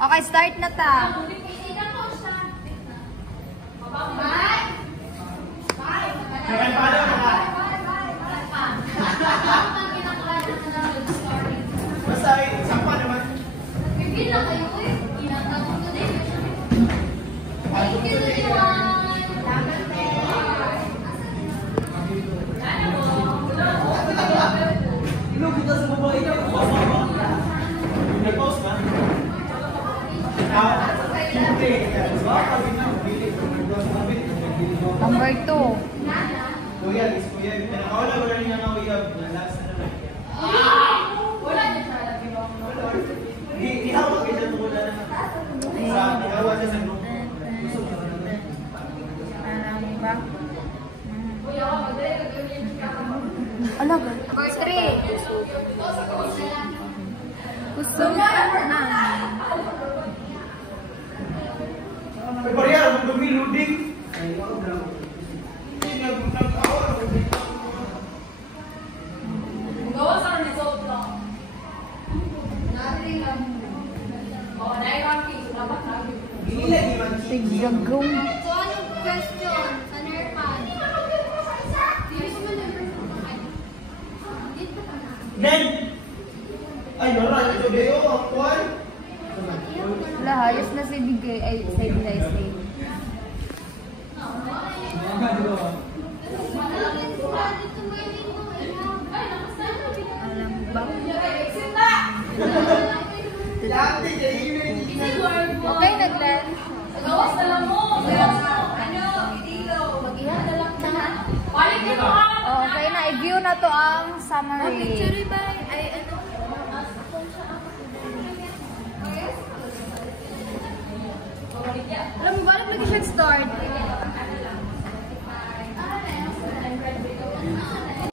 Okay, start na ta. Basta sampa naman. Bigyan lang kayo eh. Inatapos ko din. Thank you everyone. Ilog kita sa babae ka. Nag-pause ba? Number 2. Kuya, kuya. Nakawala ko lang yung uyab. Last na lang. Wala na siya. Ihawag kita mo na sa ihawag sa grupo. Diba? Ano ba? Number 3. Gusto mo na. Pagpariya, magdumi, loading. Gawa sa result lang. Natin lang. Oh, na-ranking. Dapat natin. Tigjagong. So, anong question? Sa Nerpan? Then, ay, maray, ito dayo, actual. Lahayos na si Bigay. Ay, say nila say. Alam ba? Okay, nag-dance. Gawas na lang mo. Ano? Itilo. Mag-ihan na lang na. Balik nito ha. Okay na, i-view na to ang summary. ba? Ay, ano? Alam mo, balik lagi siya start.